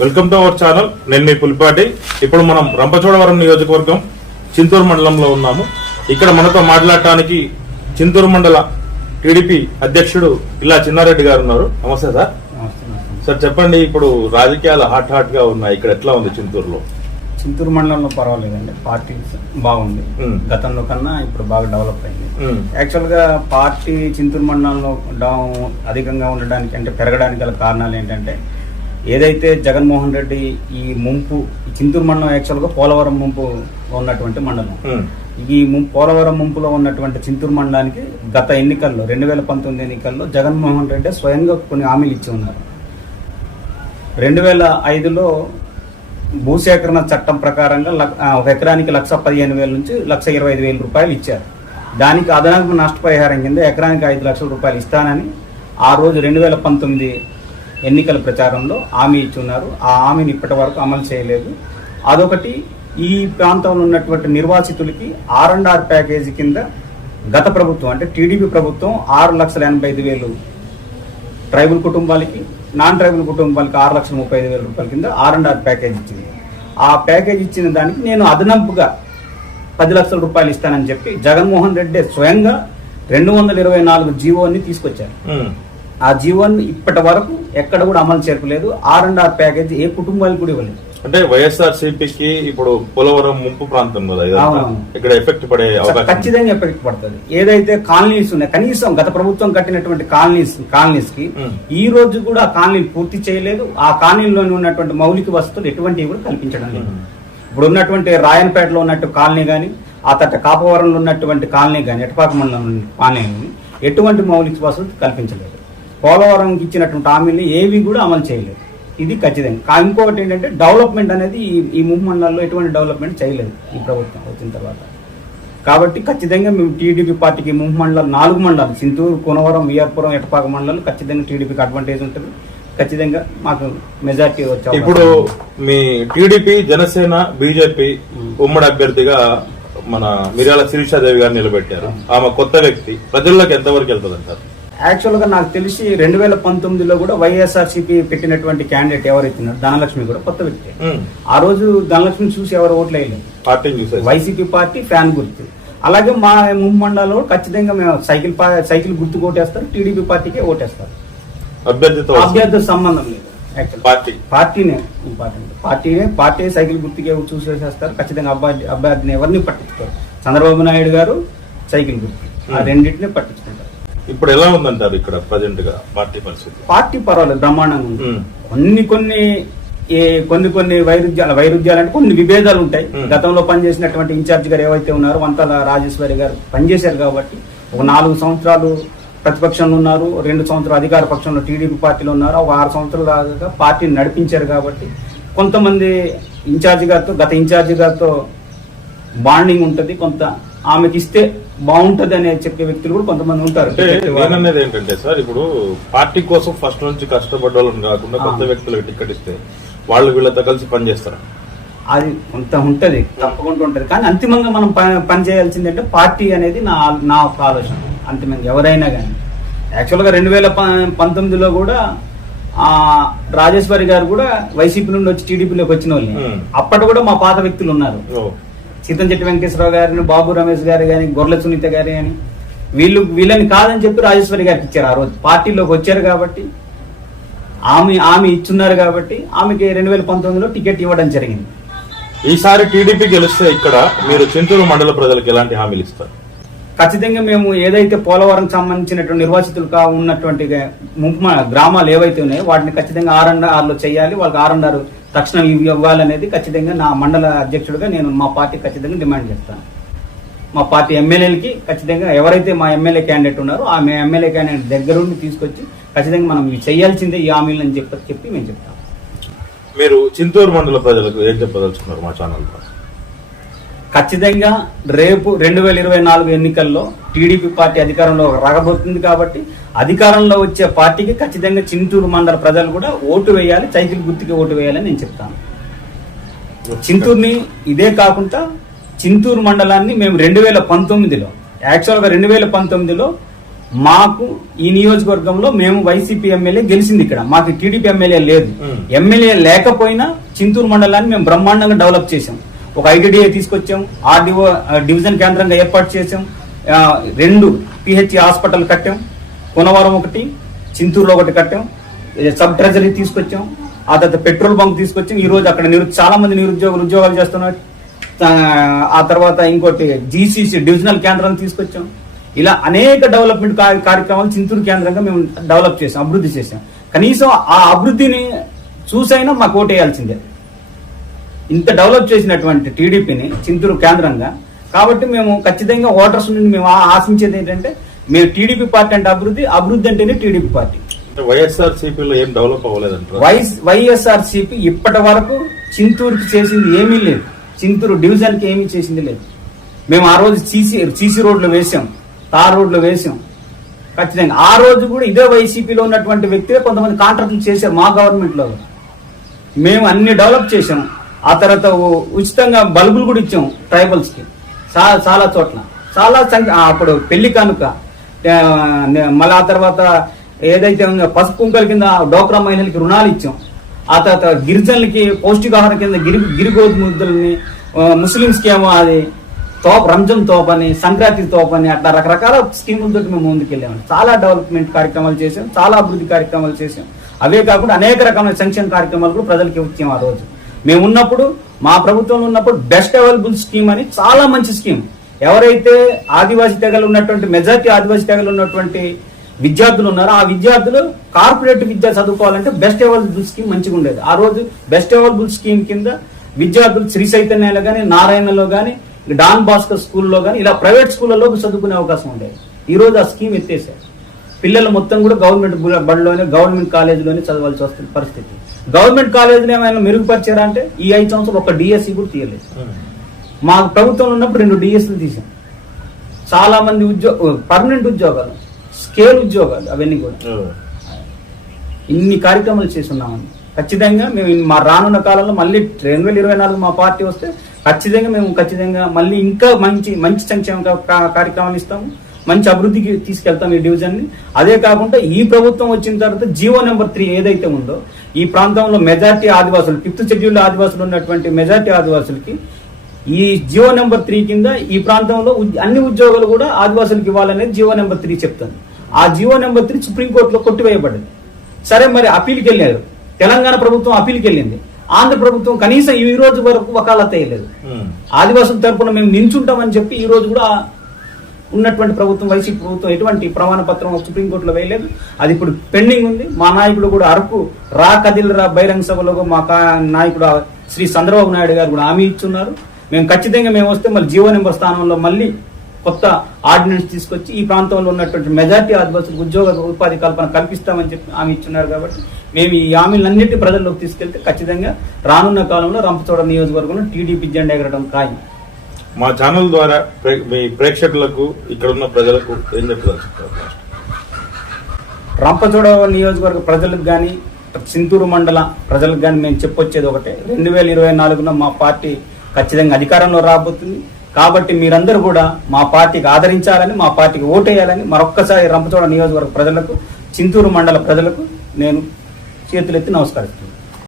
Welcome to our channel. నేను మీ పులిపాటి. ఇప్పుడు మనం రంపచోడవరం నియోజకవర్గం చింతూరు మండలంలో ఉన్నాము. ఇక్కడ మనతో మాట్లాడటానికి చింతూరు మండల టీడీపీ అధ్యక్షుడు ఇలా చిన్నారెడ్డి గారు ఉన్నారు. నమస్తే సార్. సార్ చెప్పండి ఇప్పుడు రాజకీయాలు హాట్ హాట్గా ఉన్నాయి. ఇక్కడ ఎట్లా ఉంది చింతూరులో? చింతూరు మండలంలో పర్వాలేదండి. పార్టీ బాగుంది. గతంలో కన్నా ఇప్పుడు బాగా డెవలప్ అయింది. ఉమ్, యాక్చువల్గా పార్టీ చింతూరు మండలంలో డౌన్ అధికంగా ఉండడానికి అంటే పెరగడానికి గల కారణాలు ఏంటంటే ఏదైతే జగన్మోహన్ రెడ్డి ఈ ముంపు ఈ చింతూరు మండలం యాక్చువల్గా పోలవరం ముంపు ఉన్నటువంటి మండలం. ఈ పోలవరం ముంపులో ఉన్నటువంటి చింతూరు మండలానికి గత ఎన్నికల్లో రెండు వేల పంతొమ్మిది ఎన్నికల్లో జగన్మోహన్ రెడ్డి స్వయంగా కొన్ని హామీలు ఇచ్చి ఉన్నారు. రెండు వేల ఐదులో భూసేకరణ చట్టం ప్రకారంగా ఒక ఎకరానికి లక్ష పదిహేను వేల నుంచి లక్ష ఇరవై ఐదు వేల రూపాయలు ఇచ్చారు. దానికి అదనపు నష్టపరిహారం కింద ఎకరానికి ఐదు లక్షల రూపాయలు ఇస్తానని ఆ రోజు రెండు వేల పంతొమ్మిది ఎన్నికల ప్రచారంలో హామీ ఇచ్చి ఉన్నారు ఆ హామీని ఇప్పటి వరకు అమలు చేయలేదు. అదొకటి ఈ ప్రాంతంలో ఉన్నటువంటి నిర్వాసితులకి ఆర్ అండ్ ఆర్ ప్యాకేజీ కింద గత ప్రభుత్వం అంటే టీడీపీ ప్రభుత్వం ఆరు లక్షల ఎనభై ఐదు వేలు ట్రైబల్ కుటుంబాలకి నాన్ ట్రైబల్ కుటుంబాలకి ఆరు లక్షల ముప్పై ఐదు వేల రూపాయల కింద ఆర్ అండ్ ఆర్ ప్యాకేజ్ ఇచ్చింది. ఆ ప్యాకేజ్ ఇచ్చిన దానికి నేను అదనంపుగా పది లక్షల రూపాయలు ఇస్తానని చెప్పి జగన్మోహన్ రెడ్డి స్వయంగా రెండు వందల ఇరవై నాలుగు జీవోని తీసుకొచ్చారు. ఆ జీవోని ఇప్పటి వరకు ఎక్కడ కూడా అమలు చేర్పలేదు ఆర్ అండ్ ఆర్ ప్యాకేజ్ ఏ కుటుంబాలకు కూడా ఇవ్వలేదు అంటే వైఎస్ఆర్ సిపికి ఇప్పుడు పోలవరం ముంపు ప్రాంతం కదా. ఇక్కడ ఎఫెక్ట్ పడే. ఖచ్చితంగా ఎఫెక్ట్ పడుతుంది ఏదైతే కాలనీస్ ఉన్నాయి కనీసం గత ప్రభుత్వం కట్టినటువంటి కాలనీస్ కాలనీస్కి. ఈ రోజు కూడా ఆ కాలనీ పూర్తి చేయలేదు ఆ కాలనీలోని ఉన్నటువంటి మౌలిక వసతులు ఎటువంటివి కూడా కల్పించడం లేదు. ఇప్పుడు ఉన్నటువంటి రాయనపేటలో ఉన్నట్టు కాలనీ కానీ ఆ తర్వాత కాపవరంలో ఉన్నటువంటి కాలనీ కానీ ఎటపాక మండలం కాలనీ కానీ ఎటువంటి మౌలిక వసతులు కల్పించలేదు పోలవరంకి ఇచ్చినటువంటి హామీలు ఏవి కూడా అమలు చేయలేదు. ఇది ఖచ్చితంగా. కా- ఇంకొకటి ఏంటంటే డెవలప్మెంట్ అనేది ఈ- ఈ మూడు మండలాల్లో ఎటువంటి డెవలప్మెంట్ చేయలేదు ఈ ప్రభుత్వం వచ్చిన తర్వాత. కాబట్టి ఖచ్చితంగా మేము టీడీపీ పార్టీకి ముంపు మండలాలు నాలుగు మండలాలు చింతూరు కోనవరం విఆర్పురం ఎటపాక మండలాలు ఖచ్చితంగా టీడీపీకి అడ్వాంటేజ్ ఉంటుంది. ఖచ్చితంగా మాకు మెజార్టీ వచ్చే ఇప్పుడు. మీ టీడీపీ జనసేన బీజేపీ ఉమ్మడి అభ్యర్థిగా మన మిర్యాల శిరీషాదేవి గారు నిలబెట్టారు. ఆమె కొత్త వ్యక్తి. ప్రజల్లోకి ఎంతవరకు వెళ్తుంది అంటారు యాక్చువల్గా నాకు తెలిసి రెండు వేల పంతొమ్మిదిలో కూడా వైఎస్ఆర్సీపీ పెట్టినటువంటి క్యాండిడేట్ ఎవరైతున్నారు ధనలక్ష్మి కూడా కొత్త వ్యక్తి. ఆ రోజు ధనలక్ష్మి చూసి ఎవరు ఓట్లు వేయలేదు. వైసీపీ పార్టీ ఫ్యాన్ గుర్తు. అలాగే మా ముమ్మండలో ఖచ్చితంగా మేము సైకిల్ సైకిల్ గుర్తు ఓటేస్తారు టీడీపీ పార్టీకే ఓటేస్తారు. అభ్యర్థితో అభ్యర్థి సంబంధం లేదు పార్టీ. పార్టీనే ఇంపార్టెంట్ పార్టీనే పార్టీ సైకిల్ గుర్తుకే చూసేసేస్తారు ఖచ్చితంగా అభ్యర్థి అభ్యర్థిని ఎవరిని పట్టించుకోరు. చంద్రబాబు నాయుడు గారు సైకిల్ గుర్తు. ఆ. రెండింటిని పట్టించుకుంటారు. ఇప్పుడు ఎలా ఉందంటారు ఇక్కడ ప్రజెంట్గా పార్టీ పరిస్థితి? పార్టీ పర్వాలేదు బ్రహ్మాండంగా ఉంది. కొన్ని కొన్ని ఏ కొన్ని కొన్ని వైరుధ్యాలు వైరుధ్యాలు అంటే కొన్ని విభేదాలు ఉంటాయి. గతంలో పనిచేసినటువంటి ఇన్ఛార్జ్ గారు ఏవైతే ఉన్నారో వంతల రాజేశ్వరి గారు పనిచేశారు కాబట్టి ఒక నాలుగు సంవత్సరాలు ప్రతిపక్షంలో ఉన్నారు రెండు సంవత్సరాలు అధికార పక్షంలో టీడీపీ పార్టీలో ఉన్నారు ఒక ఆరు సంవత్సరాల దాకా పార్టీని నడిపించారు కాబట్టి కొంతమంది ఇన్ఛార్జ్ గారితో గత ఇన్ఛార్జ్ గారితో బాండింగ్ ఉంటుంది కొంత ఆమెకి ఇస్తే బాగుంటది అనే చెప్పే వ్యక్తులు కూడా కొంతమంది ఉంటారు. నేననేది ఏంటంటే సార్ ఇప్పుడు పార్టీ కోసం ఫస్ట్ నుంచి కష్టపడ్డ వాళ్ళని కాకుండా కొత్త వ్యక్తులకు టికెట్ ఇస్తే వాళ్ళు వీళ్ళతో కలిసి పనిచేస్తారు అది కొంత ఉంటది తప్పకుండా ఉంటది. కానీ అంతిమంగా మనం పని చేయాల్సింది అంటే పార్టీ అనేది నా నా ఒక ఆలోచన. అంతిమంగా ఎవరైనా కానీ యాక్చువల్గా రెండు వేల పంతొమ్మిదిలో కూడా ఆ రాజేశ్వరి గారు కూడా వైసీపీ నుండి వచ్చి టీడీపీలోకి వచ్చిన వాళ్ళు. అప్పటి కూడా మా పాత వ్యక్తులు ఉన్నారు. సీతంచెట్టి వెంకటేశ్వరరావు గారిని బాబు రమేష్ గారు కానీ గొర్రెల సునీత గారు కానీ వీళ్ళు వీళ్ళని కాదని చెప్పి రాజేశ్వరి గారికి ఇచ్చారు ఆ రోజు. పార్టీలోకి వచ్చారు కాబట్టి ఆమె ఆమె ఇచ్చున్నారు కాబట్టి ఆమెకి రెండు వేల పంతొమ్మిదిలో టికెట్ ఇవ్వడం జరిగింది. ఈసారి టీడీపీ గెలిస్తే ఇక్కడ మీరు చింతూరు మండల ప్రజలకు ఎలాంటి హామీలు ఇస్తారు? ఖచ్చితంగా మేము ఏదైతే పోలవరం సంబంధించినటువంటి నిర్వాసితులుగా ఉన్నటువంటి గ్రామాలు ఏవైతే ఉన్నాయో వాటిని ఖచ్చితంగా ఆర్ అండ్ ఆర్లో చేయాలి. వాళ్ళకి ఆర్ అండ్ ఆర్ తక్షణం ఇవ్వాలనేది ఖచ్చితంగా నా మండల అధ్యక్షుడిగా నేను మా పార్టీ ఖచ్చితంగా డిమాండ్ చేస్తాను. మా పార్టీ ఎమ్మెల్యేలకి ఖచ్చితంగా ఎవరైతే మా ఎమ్మెల్యే క్యాండిడేట్ ఉన్నారో ఆ మీ ఎమ్మెల్యే క్యాండిడేట్ దగ్గరుండి తీసుకొచ్చి ఖచ్చితంగా మనం చేయాల్సిందే ఈ హామీలు అని చెప్పి చెప్పి మేము చెప్తాం. మీరు చింతూరు మండల ప్రజలకు ఏం చెప్పదలుచుకున్నారు మా ఛానల్ ద్వారా? ఖచ్చితంగా రేపు రెండు వేల ఇరవై నాలుగు ఎన్నికల్లో టీడీపీ పార్టీ అధికారంలో రాగబోతుంది కాబట్టి అధికారంలో వచ్చే పార్టీకి ఖచ్చితంగా చింతూరు మండల ప్రజలు కూడా ఓటు వేయాలి సైకిల్ గుర్తుకి ఓటు వేయాలని నేను చెప్తాను. చింతూరుని ఇదే కాకుండా చింతూరు మండలాన్ని మేము రెండు వేల పంతొమ్మిదిలో యాక్చువల్గా రెండు వేల పంతొమ్మిదిలో మాకు ఈ నియోజకవర్గంలో మేము వైసీపీ ఎమ్మెల్యే గెలిచింది ఇక్కడ. మాకు టీడీపీ ఎమ్మెల్యే లేదు. ఎమ్మెల్యే లేకపోయినా చింతూరు మండలాన్ని మేము బ్రహ్మాండంగా డెవలప్ చేసాం ఒక ఐటీడీఏ తీసుకొచ్చాం ఆర్డీఓ డివిజన్ కేంద్రంగా ఏర్పాటు చేసాం రెండు పిహెచ్ హాస్పిటల్ కట్టాం కొనవరం ఒకటి చింతూరులో ఒకటి కట్టాం సబ్ ట్రెజరీ తీసుకొచ్చాం ఆ తర్వాత పెట్రోల్ బంక్ తీసుకొచ్చాం. ఈరోజు అక్కడ నిరు చాలా మంది నిరుద్యోగులు ఉద్యోగాలు చేస్తున్నారు. ఆ, తర్వాత ఇంకోటి జీసీసీ డివిజనల్ కేంద్రం తీసుకొచ్చాం. ఇలా అనేక డెవలప్మెంట్ కార్య- కార్యక్రమాలు చింతూరు కేంద్రంగా మేము డెవలప్ చేసాం అభివృద్ధి చేసాం కనీసం ఆ అభివృద్ధిని చూసైనా మాకు ఓటేయాల్సిందే. ఇంత డెవలప్ చేసినటువంటి టీడీపీని చింతూరు కేంద్రంగా. కాబట్టి మేము ఖచ్చితంగా ఓటర్స్ నుండి మేము ఆశించేది ఏంటంటే మేము టీడీపీ పార్టీ అంటే అభివృద్ధి అభివృద్ధి అంటేనే టీడీపీ పార్టీ. వైఎస్ఆర్ సిపిలో ఏం డెవలప్ అవ్వలేదంటారు? వైఎస్ వైఎస్ఆర్సీపీ ఇప్పటి వరకు చింతూరుకి చేసింది ఏమీ లేదు. చింతూరు డివిజన్కి ఏమీ చేసింది లేదు. మేము ఆ రోజు సీసీ సీసీ రోడ్లు వేసాం తార్ రోడ్లు వేసాం ఖచ్చితంగా. ఆ రోజు కూడా ఇదే వైసీపీలో ఉన్నటువంటి వ్యక్తులే కొంతమంది కాంట్రాక్టులు చేశారు మా గవర్నమెంట్లో. మేము అన్ని డెవలప్ చేసాం ఆ తర్వాత ఉచితంగా బల్బులు కూడా ఇచ్చాం ట్రైబల్స్కి. చాలా చాలా చోట్ల. చాలా సంఖ్య అప్పుడు పెళ్ళి కానుక. మళ్ళీ ఆ తర్వాత ఏదైతే ఉందో పసుపు కుంకల కింద డోక్రా మహిళలకి రుణాలు ఇచ్చాం. ఆ తర్వాత గిరిజనులకి పౌష్టికాహారం కింద గిరి గిరిగోధు ముద్దల్ని ముస్లిమ్స్కి ఏమో అది తోప రంజాన్ తోప అని సంక్రాంతి తోప అని అట్లా రకరకాల స్కీములతో మేము ముందుకెళ్ళాము చాలా డెవలప్మెంట్ కార్యక్రమాలు చేసాం చాలా అభివృద్ధి కార్యక్రమాలు చేసాం అవే కాకుండా అనేక రకమైన సంక్షేమ కార్యక్రమాలు కూడా ప్రజలకి ఇచ్చాం ఆ రోజు. మేము ఉన్నప్పుడు మా ప్రభుత్వంలో ఉన్నప్పుడు బెస్ట్ అవైలబుల్ స్కీమ్ అని చాలా మంచి స్కీమ్ ఎవరైతే ఆదివాసీ తెగలు ఉన్నటువంటి మెజార్టీ ఆదివాసీ తెగలు ఉన్నటువంటి విద్యార్థులు ఉన్నారో ఆ విద్యార్థులు కార్పొరేట్ విద్య చదువుకోవాలంటే బెస్ట్ అవైలబుల్ స్కీమ్ మంచిగా ఉండేది. ఆ రోజు బెస్ట్ అవైలబుల్ స్కీమ్ కింద విద్యార్థులు శ్రీ చైతన్యలో కానీ నారాయణలో కానీ డాన్ భాస్కర్ స్కూల్లో కానీ ఇలా ప్రైవేట్ స్కూళ్ళలో చదువుకునే అవకాశం ఉండేది. ఈ రోజు ఆ స్కీమ్ ఎత్తేసారు. పిల్లలు మొత్తం కూడా గవర్నమెంట్ బడిలోనే గవర్నమెంట్ కాలేజీలోనే చదవాల్సి వస్తుంది పరిస్థితి. గవర్నమెంట్ కాలేజీలో ఏమైనా మెరుగుపరిచారా అంటే ఈ ఐదు సంవత్సరాలు ఒక డిఎస్సి కూడా తీయలేదు. మా ప్రభుత్వంలో ఉన్నప్పుడు రెండు డిఎస్సీలు తీసాం. చాలా మంది ఉద్యోగ పర్మనెంట్ ఉద్యోగాలు స్కేల్ ఉద్యోగాలు అవన్నీ కూడా. ఇన్ని కార్యక్రమాలు చేస్తున్నామని ఖచ్చితంగా మేము మా రానున్న కాలంలో మళ్ళీ రెండు వేల ఇరవై నాలుగు మా పార్టీ వస్తే ఖచ్చితంగా మేము ఖచ్చితంగా మళ్ళీ ఇంకా మంచి మంచి సంక్షేమ కార్యక్రమాలు ఇస్తాము. మంచి అభివృద్ధికి తీసుకెళ్తాం ఈ డివిజన్ని. అదే కాకుండా ఈ ప్రభుత్వం వచ్చిన తర్వాత జీవో నెంబర్ త్రీ ఏదైతే ఉందో ఈ ప్రాంతంలో మెజార్టీ ఆదివాసులు ఫిఫ్త్ షెడ్యూల్ ఆదివాసులు ఉన్నటువంటి మెజార్టీ ఆదివాసులకి ఈ జియో నెంబర్ త్రీ కింద ఈ ప్రాంతంలో అన్ని ఉద్యోగాలు కూడా ఆదివాసులకు ఇవ్వాలనేది జియో నెంబర్ త్రీ చెప్తుంది. ఆ జియో నెంబర్ త్రీ సుప్రీంకోర్టులో కొట్టివేయబడింది. సరే మరి అప్పీల్కి వెళ్ళారు తెలంగాణ ప్రభుత్వం అప్పీల్కి వెళ్ళింది. ఆంధ్ర ప్రభుత్వం కనీసం ఈ రోజు వరకు వకాలత వేయలేదు ఆదివాసుల తరపున మేము నిల్చుంటామని చెప్పి ఈ రోజు కూడా ఉన్నటువంటి ప్రభుత్వం వైసీపీ ప్రభుత్వం ఎటువంటి ప్రమాణ పత్రం సుప్రీంకోర్టులో వేయలేదు. అది ఇప్పుడు పెండింగ్ ఉంది. మా నాయకుడు కూడా అరకు రా కదిల్ రా బహిరంగ సభలో మా కా- నాయకుడు శ్రీ చంద్రబాబు నాయుడు గారు కూడా హామీ ఇచ్చున్నారు. మేము ఖచ్చితంగా మేము వస్తే మళ్ళీ జీవో నెంబర్ స్థానంలో మళ్ళీ కొత్త ఆర్డినెన్స్ తీసుకొచ్చి ఈ ప్రాంతంలో ఉన్నటువంటి మెజార్టీ ఆదివాసులకు ఉద్యోగ ఉపాధి కల్పన కల్పిస్తామని చెప్పి హామీ ఇచ్చున్నారు కాబట్టి మేము ఈ హామీలన్నింటి ప్రజల్లోకి తీసుకెళ్తే ఖచ్చితంగా రానున్న కాలంలో రంపచోడ నియోజకవర్గంలో టీడీపీ జెండా ఎగరడం ఖాయం. మా ఛానల్ ద్వారా ప్రే- మీ ప్రేక్షకులకు ఇక్కడ ఉన్న ప్రజలకు ఏం చెప్పదలుచుకుంటారు రంపచోడ నియోజకవర్గ ప్రజలకు కానీ చింతూరు మండల ప్రజలకు కానీ మేము చెప్పొచ్చేది ఒకటే. రెండు వేల ఇరవై నాలుగున మా పార్టీ ఖచ్చితంగా అధికారంలో రాబోతుంది. కాబట్టి మీరందరూ కూడా మా పార్టీకి ఆదరించాలని మా పార్టీకి ఓటేయాలని మరొక్కసారి రంపచోడ నియోజకవర్గ ప్రజలకు చింతూరు మండల ప్రజలకు నేను చేతులెత్తి నమస్కరిస్తున్నాను.